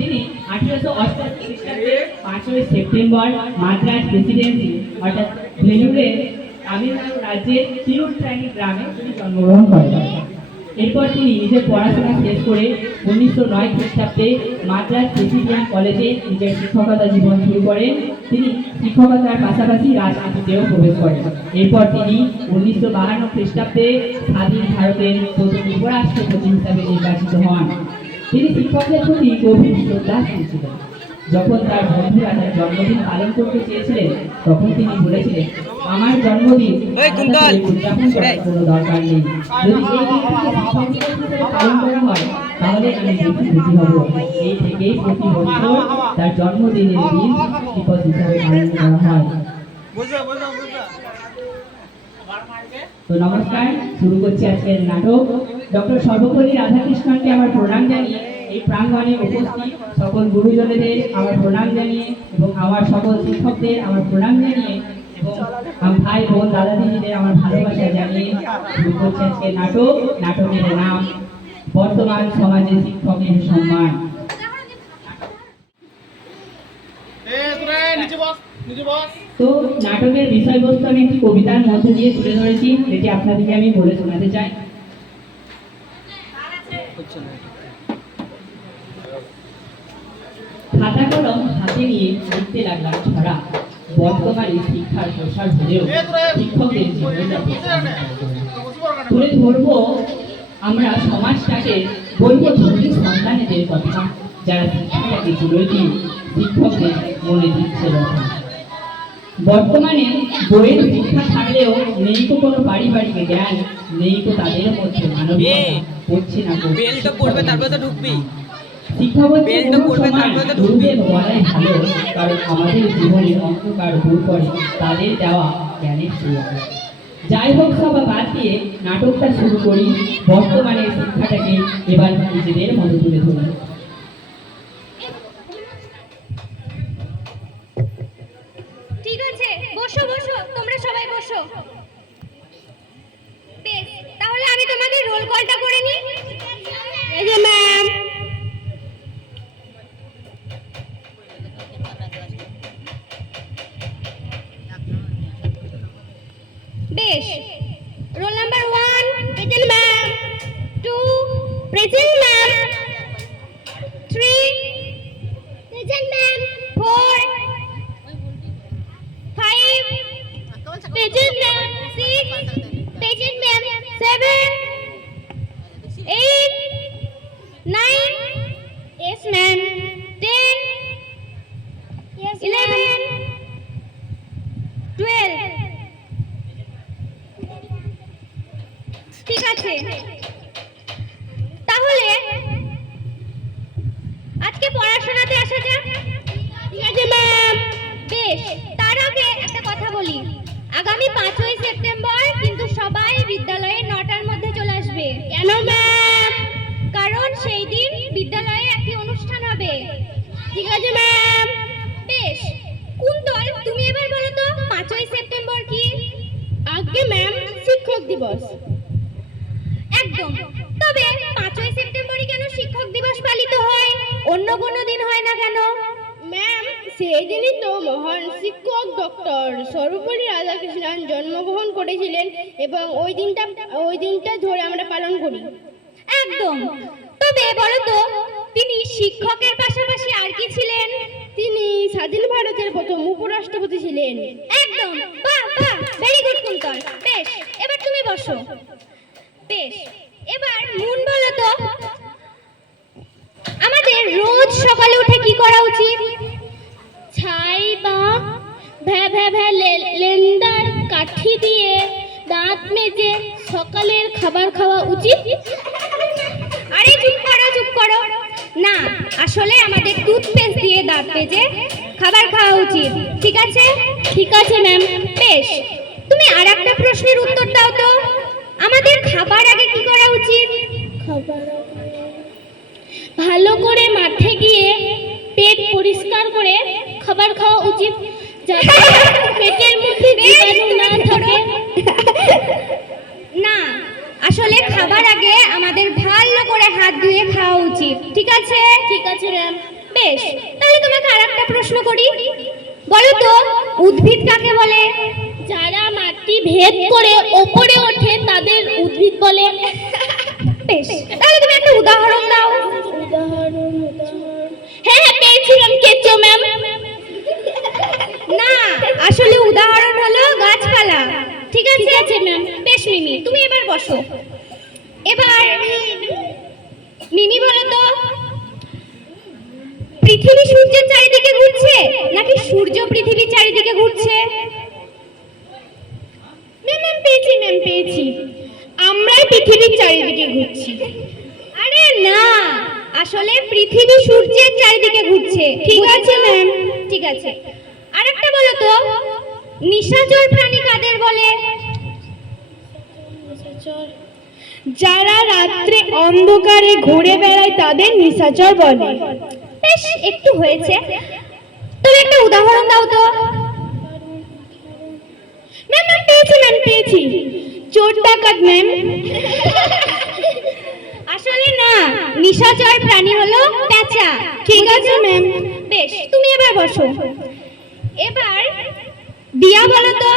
তিনি 1888 খ্রিস্টাব্দে 5ই September Madras Presidency অর্থাৎ ভেলুরে তামিলনাড়ু রাজ্যের তিরুট্টানি গ্রামে তিনি জন্মগ্রহণ করেন। এরপর তিনি নিজের পড়াশোনা শেষ করে 1909 খ্রিস্টাব্দে মাদ্রাজ প্রেসিডেন্সি কলেজে নিজের শিক্ষকতা জীবন শুরু করেন। তিনি শিক্ষকতার পাশাপাশি রাজনীতিতেও প্রবেশ করেন। এরপর তিনি 1952 খ্রিস্টাব্দে স্বাধীন ভারতের প্রথম উপরাষ্ট্রপতি হিসাবে নির্বাচিত হন। তিনি শিক্ষকদের প্রতি গভীর শ্রদ্ধাশীল ছিলেন। যখন তার বন্ধুরা তার জন্মদিন পালন করতে চেয়েছিলেন, তখন তিনি বলেছিলেন, আমার জন্মদিন উদযাপন করার কোনো দরকার নেই। যদি এই দিনটিকে শিক্ষক দিবস হিসেবে পালন করা হয়, তাহলে আমি বেশি খুশি হব। এই থেকেই প্রতি বছর তার জন্মদিনের দিন দিবস হিসাবে পালন করা হয়। তো নমস্কার, শুরু করছি আজকের নাটক। ডক্টর সর্বপল্লী রাধাকৃষ্ণনকে আমার প্রণাম জানিয়ে এই প্রাঙ্গণে উপস্থিত সকল গুরুজনেদের আমার প্রণাম জানিয়ে এবং আমার সকল শিক্ষকদের আমার প্রণাম জানিয়ে এবং ভাই বোন দাদা দিদিদের আমার ভালোবাসা জানিয়ে শুরু করছি আজকের নাটক। নাটকের নাম বর্তমান সমাজে শিক্ষকের সম্মান। তো নাটকের বিষয়বস্তু আমি একটি কবিতার মধ্যে দিয়ে তুলে ধরেছি, যেটি আপনাদেরকে আমি বলে শোনাতে চাই। খাতা কলম হাতে নিয়ে লিখতে লাগলাম ছড়া, বর্তমানে শিক্ষার প্রসার হলেও শিক্ষকদের জীবনটা তুলে ধরবো আমরা সমাজটাকে, বলবো ধনী সন্তানেদের কথা, যারা শিক্ষাটাকে চিরদিন শিক্ষকদের মনে দিচ্ছে কথা। বর্তমানে বইয়ের শিক্ষা থাকলেও নেই তো কোনো পারিবারিক জ্ঞান, নেই তো তাদের মধ্যে মানবিকতা, পড়ছে না কারণ আমাদের জীবনের অন্ধকার দূর করে তাদের দেওয়া জ্ঞানের সুযোগ। যাই হোক, সবা বাদ দিয়ে নাটকটা শুরু করি। বর্তমানে শিক্ষাটাকে এবার নিজেদের মতো তুলে ধরি। ঠিক আছে, বসো বসো, তোমরা সবাই বসো। বেশ, তাহলে আমি তোমাদের রোল কলটা করে নিই। এই যে ম্যাম। বেশ, roll number 1 present ma'am, 2 present ma'am, 3 present ma'am, 4 5 present ma'am, 6 present ma'am, 7 8 9 yes ma'am, 10 yes 11 12 ঠিক আছে। তাহলে আজকে পড়াশোনাতে আসা যাক। ঠিক আছে ম্যাম। বেশ, তার আগে একটা কথা বলি, আগামী 5ই সেপ্টেম্বর কিন্তু সবাই বিদ্যালয়ে 9টার মধ্যে চলে আসবে। কেন ম্যাম? কারণ সেই দিন বিদ্যালয়ে একটি অনুষ্ঠান হবে। ঠিক আছে ম্যাম। বেশ, কুন্তল, তুমি এবার বলো তো 5ই সেপ্টেম্বর কি? আগে ম্যাম, শিক্ষক দিবস। একদম। তবে 5ই সেপ্টেম্বরই কেন শিক্ষক দিবস পালিত হয়, অন্য কোনো দিন হয় না কেন? ম্যাম, সেই দিনই তো মহান শিক্ষক ডক্টর সর্বপল্লী রাধাকৃষ্ণন জন্মগ্রহণ করেছিলেন এবং ওই দিনটা ধরে আমরা পালন করি। একদম। তবে বলো তো, তিনি শিক্ষকের পাশাপাশি আর কি ছিলেন? তিনি স্বাধীন ভারতের প্রথম উপরাষ্ট্রপতি ছিলেন। একদম। বাহ বাহ, ভেরি গুড কুন্তল। বেশ, এবার তুমি বসো। বেশ, এবার মুন বলো তো, আমাদের রোজ সকালে উঠে কি করা উচিত? ছাই বা ভ্যা ভ্যা ভ্যা লেন্ডার কাঠি দিয়ে দাঁত মেজে সকালের খাবার খাওয়া উচিত। আরে চুপ করো, চুপ করো। না, আসলে আমাদের টুথপেস্ট দিয়ে দাঁত মেজে খাবার খাওয়া উচিত। ঠিক আছে? ঠিক আছে ম্যাম। বেশ, তুমি আর একটা প্রশ্নের উত্তর দাও তো, আমাদের খাবার আগে কি করা উচিত? ভালো করে মাঠে গিয়ে পেট পরিষ্কার করে খাবার খাওয়া উচিত, যাতে পেটের মধ্যে জীবাণু না থাকে। না, আসলে খাবার আগে আমাদের ভালো করে হাত ধুয়ে খাওয়া উচিত। ঠিক আছে? ঠিক আছে ম্যাম। বেশ, তাহলে তোমাকে আরেকটা প্রশ্ন করি। বলো তো উদ্ভিদ কাকে বলে? যারা মাটি ভেদ করে ওপরে ওঠে তাদের উদ্ভিদ বলে। বেশ, তাহলে তুমি একটা উদাহরণ দাও। উদাহরণ হ্যাঁ হ্যাঁ পেয়েছিলাম, কেঁচো ম্যাম। না, আসলে উদাহরণ হলো গাছপালা। ঠিক আছে ম্যাম। বেশ মিমি, তুমি এবার বসো। এবার মিমি বলো তো পৃথিবী সূর্যের চারিদিকে ঘুরছে নাকি সূর্য পৃথিবীর চারিদিকে ঘুরছে? ম্যাম পেয়েছি। আমরাই পৃথিবীর চারিদিকে ঘুরছি। আরে না, আসলে পৃথিবী সূর্যের চারিদিকে ঘুরছে। ঠিক আছে ম্যাম। ঠিক আছে, আরেকটা বলো তো নিশাচর প্রাণী কাদের বলে? যারা রাত্রে অন্ধকারে ঘুরে বেড়ায় তাদের নিশাচর বলে। বেশ, একটু হয়েছে। তবে একটা উদাহরণ দাও তো। ম্যাম পেয়েছি। চোর ডাকাত ম্যাম। আসলে না, নিশাচর প্রাণী হলো পেঁচা। ঠিক আছে ম্যাম। বেশ, তুমি এবার বসো। এবার দিয়া বলো তো।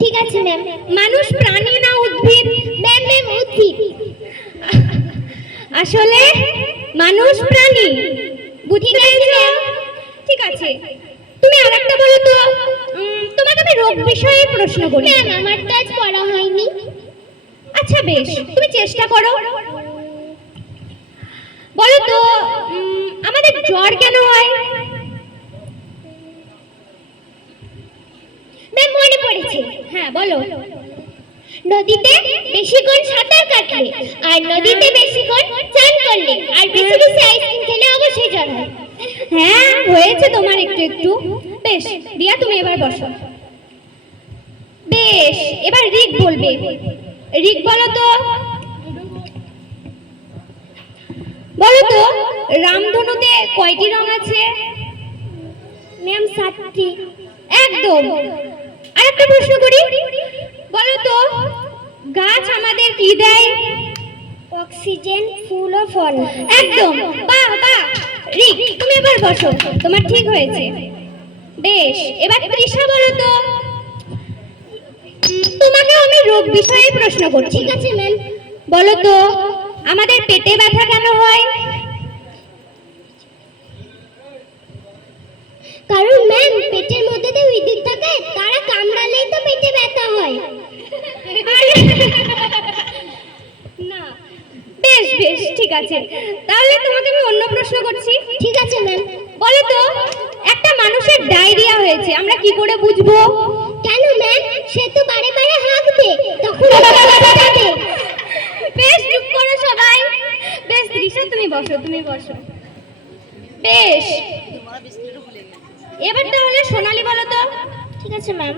ঠিক আছে ম্যাম। মানুষ প্রাণী না উদ্ভিদ? ম্যাম উদ্ভিদ। আসলে মানুষ প্রাণী। বুঝতে পেরেছো? ঠিক আছে, তুমি আরেকটা বলো তো। তোমাকে আমি রোগ বিষয়ে প্রশ্ন করি। ম্যাম আমার তো আজ পড়া হয়নি। আচ্ছা বেশ, তুমি চেষ্টা করো। বলো তো আমাদের জ্বর কেন হয়? ম্যাম মনে পড়েছে। হ্যাঁ বলো। নদীতে বেশিক্ষণ সাঁতার কাটলে আর নদীতে বেশিক্ষণ চান করলে আর বেশি বেশি আইসক্রিম খেলে অবশ্যই জ্বর হয়। হ্যাঁ হয়েছে তোমার একটু একটু। বেশ রিয়া, তুমি এবার বসো। বেশ, এবার ঋক বলবে। ঋক বলো তো। বলো তো রামধনুতে কয়টি রং আছে? ম্যাম 7টি। একদম। আরেকটা প্রশ্ন করি। বলো তো গাছ আমাদের কি দেয়? অক্সিজেন, ফুল ও ফল। একদম, বাহ বাহ। রিক, তুমি এবার বসো, তোমার ঠিক হয়েছে। বেশ, এবার তৃষা বলো তো। তোমাকে আমি রোগ বিষয়ে প্রশ্ন করছি। ঠিক আছে ম্যাম। বলো তো আমাদের পেটে ব্যথা কেন হয়? কারণ ম্যাম পেটের মধ্যে তো উইদিক থাকে, তারা কামড়ালেই তো পেটে ব্যথা হয়। না, বেশ বেশ ঠিক আছে। তাহলে তোমাকে আমি অন্য প্রশ্ন করছি। ঠিক আছে ম্যাম। বলো তো একটা মানুষের ডায়রিয়া হয়েছে আমরা কি করে বুঝবো? কেন ম্যাম? সে তো বারে বারে হাঁকবে, তখন যাবে। বেশ, চুপ করো সবাই। বেশ তৃষা, তুমি বসো। বেশ, এবার তাহলে সোনালি বলো তো। ঠিক আছে ম্যাম।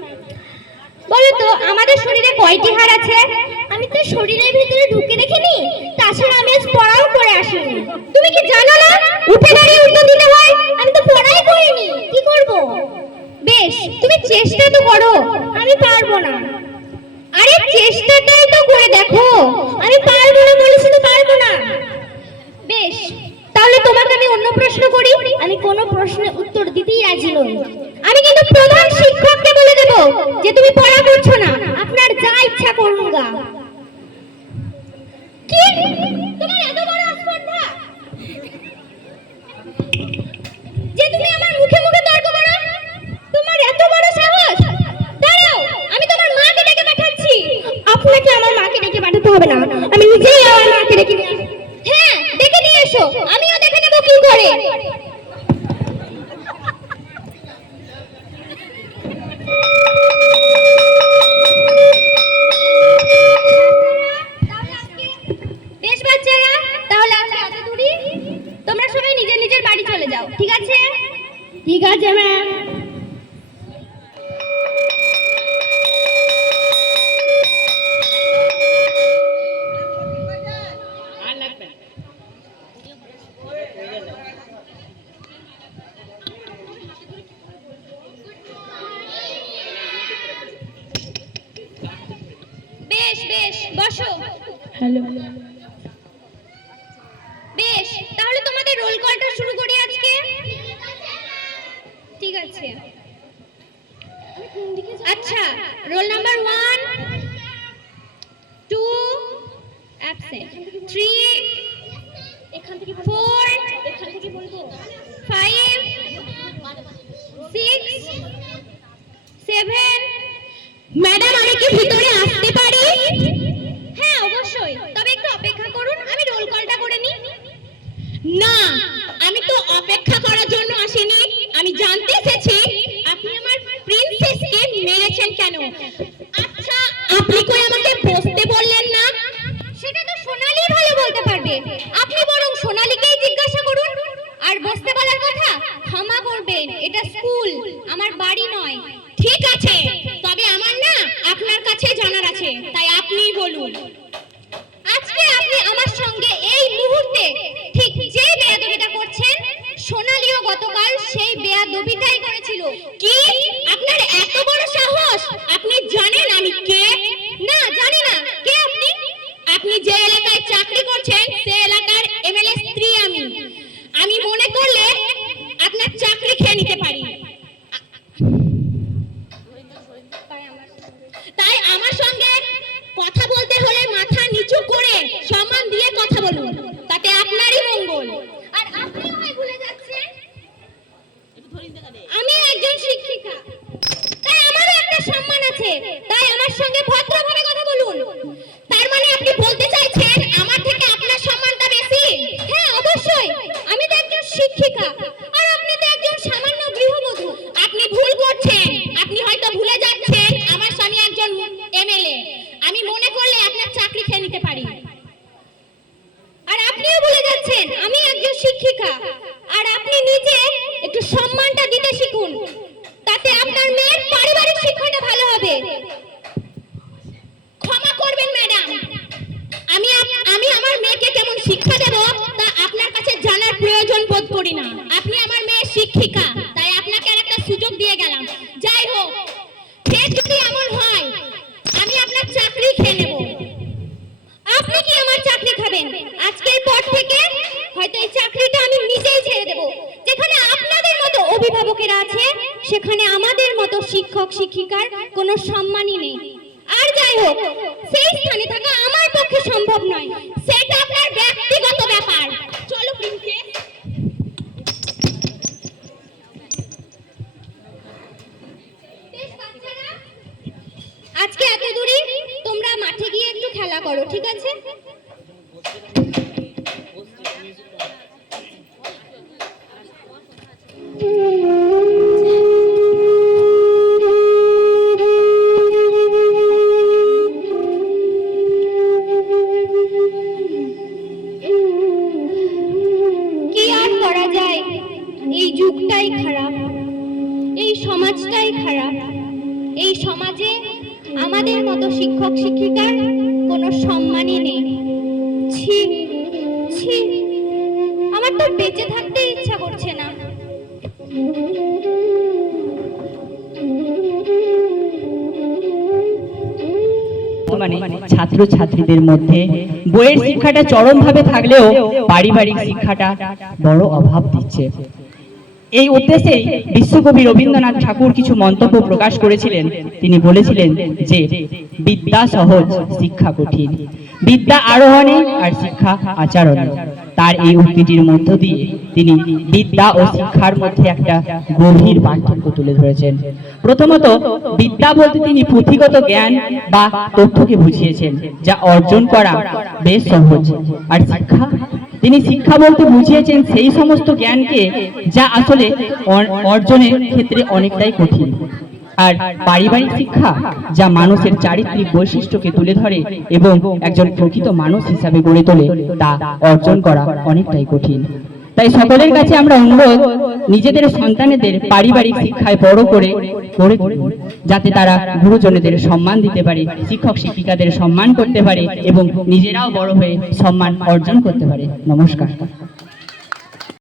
বলো তো আমাদের শরীরে কয়টি হাড় আছে? আমি তো শরীরের ভিতরে ঢুকে দেখিনি, তাছাড়া আমি আজ পড়াও করে আসিনি। তুমি কি জানো না উঠে দাঁড়িয়ে উত্তর দিতে হয়? আমি তো পড়াই করিনি, কি করব? বেশ, তুমি চেষ্টা তো করো। আমি পারবো না। আরে চেষ্টাটাই তো করে দেখো। আমি পারবো না বলেছি তো, পারবো না। বেশ, তাহলে তোমাকে আমি অন্য প্রশ্ন করি। আমি কোনো প্রশ্নের উত্তর দিতেই রাজি নই। আমি কিন্তু প্রধান শিক্ষককে বলে দেব যে তুমি পড়া করছো না। আপনার যা ইচ্ছা করুন গা। কি? তোমার এত বড় আস্পর্ধা যে তুমি আমার মুখে মুখে তর্ক করো? তোমার এত বড় সাহস! দাঁড়াও, আমি তোমার মাকে ডেকে পাঠাচ্ছি। আপনাকে আমার মাকে ডেকে পাঠাতে হবে না, আমি নিজেই আমার মাকে ডেকে নিয়ে আসবো। হ্যাঁ, ডেকে নিয়ে এসো, আমিও দেখে নেব কি করে। বেশ বাচ্চারা, তাহলে আজকে এত দূরই। তোমরা সবাই নিজের নিজের বাড়ি চলে যাও, ঠিক আছে? ঠিক আছে ম্যাম। বেশ বেশ, বসো। হ্যালো। বেশ, তাহলে তোমাদের রোল কলটা শুরু করি আজকে। কেন? আচ্ছা, আপনি কই আমাকে বসতে বললেন না? সেটা তো সোনালি ভালো বলতে পারবে। আপনি বরং সোনালিকেই জিজ্ঞাসা করুন। আর বসতে বলার কথা, ক্ষমা করবেন, এটা স্কুল, আমার বাড়ি নয়। ঠিক আছে, তবে আমার না আপনার কাছে জানার আছে, তাই আপনিই বলুন। আজকে আপনি আমার সঙ্গে এই মুহূর্তে ঠিক যে বেয়াদবিটা করছেন, সোনালিও গতকাল সেই বেয়াদবিটাই করেছিল। কি? আপনার এত বড় সাহস? আপনি জানেন আমি কে? না, জানি না। কে আপনি? আপনি যে এলাকায় চাকরি করছেন সে এলাকার এমএলএ স্ত্রী আমি। আমি মনে করলে আপনার চাকরি খেয়ে নিতে পারি। তাই আমার সঙ্গে কথা বলতে হলে মাথা নিচু করে সম্মান দিয়ে কথা বলুন, তাতে আপনারই মঙ্গল। আর আপনি হয় ভুলে যাচ্ছেন আমি একজন শিক্ষিকা, তাই আমারও একটা সম্মান আছে, তাই আমার সঙ্গে ভদ্রভাবে কথা বলুন। তার মানে আপনি বলতে চাইছেন আমার থেকে আপনার সম্মানটা বেশি? হ্যাঁ, অবশ্যই। আমি তো একজন শিক্ষিকা আর আপনি তো একজন সামান্য গৃহবধূ। আপনি ভুল করছেন। আপনি হয়তো ভুলে যাচ্ছেন আমার স্বামী একজন এমএলএ। আমি মনে করলে আপনার চাকরি খেয়ে নিতে পারি। আর আপনিও ভুলে যাচ্ছেন আমি একজন শিক্ষিকা। আর আপনি নিজে একটু সম্মানটা দিতে শিখুন, তাতে আপনার মেয়ের পারিবারিক শিক্ষাটা ভালো হবে। ক্ষমা করবেন ম্যাডাম, আমি আমার মেয়েকে কেমন শিক্ষা দেব তা আপনার কাছে জানার প্রয়োজন বোধ করি না। আপনি আমার মেয়ের শিক্ষিকা, তাই আপনাকে আর একটা সুযোগ দিয়ে গেলাম। যাই হোক, ফের যদি এমন হয় আমি আপনার চাকরি খেয়ে নেব। আপনি কি আমার চাকরি খাবেন? আজকের পর থেকে হয়তো এই চাকরিটা আমি নিজেই ছেড়ে দেব। যেখানে আপনাদের মতো অভিভাবকেরা আছে সেখানে আমাদের মতো শিক্ষক শিক্ষিকার কোনো সম্মানই নেই। আর যাই হোক, সেই স্থানে থাকা আমার পক্ষে সম্ভব নয়, সেটা আপনার ব্যক্তিগত ব্যাপার। চলো প্রিন্সেস। আজকে এত দূরই, তোমরা মাঠে গিয়ে একটু খেলা করো, ঠিক আছে? কি আর করা যায়, এই যুগটাই খারাপ, এই সমাজটাই খারাপ। এই সমাজে আমাদের মতো শিক্ষক শিক্ষিকার কোনো সম্মানই নেই। ছি ছি, আমার তো বেঁচে থাকতে ইচ্ছা করছে না। বর্তমানে ছাত্রছাত্রীদের মধ্যে বইয়ের শিক্ষাটা চরমভাবে থাকলেও পারিবারিক শিক্ষাটা বড় অভাব দিচ্ছে। এই উদ্দেশ্যে বিশ্বকবি রবীন্দ্রনাথ ঠাকুর কিছু মন্তব্য প্রকাশ করেছিলেন। তিনি বলেছিলেন যে বিদ্যা সহজ, শিক্ষা কঠিন, বিদ্যা আরোহণে আর শিক্ষা আচরণে। তার এই উক্তিটির মধ্য দিয়ে তিনি বিদ্যা ও শিক্ষার মধ্যে একটা গভীর পার্থক্য তুলে ধরেছেন। প্রথমত, বিদ্যা বলতে তিনি পুঁথিগত জ্ঞান বা তথ্যকে বুঝিয়েছেন, যা অর্জন করা বেশ সহজ। আর শিক্ষা, তিনি শিক্ষা বলতে বুঝিয়েছেন সেই সমস্ত জ্ঞানকে যা আসলে অর্জনের ক্ষেত্রে অনেকটাই কঠিন। আর পারিবারিক শিক্ষা, যা মানুষের চারিত্রিক বৈশিষ্ট্যকে তুলে ধরে এবং একজন প্রকৃত মানুষ হিসাবে গড়ে তোলে, তা অর্জন করা অনেকটাই কঠিন। তাই সকলের কাছে আমরা অনুরোধ, নিজেদের সন্তানেদের পারিবারিক শিক্ষায় বড় করে যাতে তারা গুরুজনদের সম্মান দিতে পারে, শিক্ষক শিক্ষিকাদের সম্মান করতে পারে এবং নিজেরাও বড় হয়ে সম্মান অর্জন করতে পারে। নমস্কার।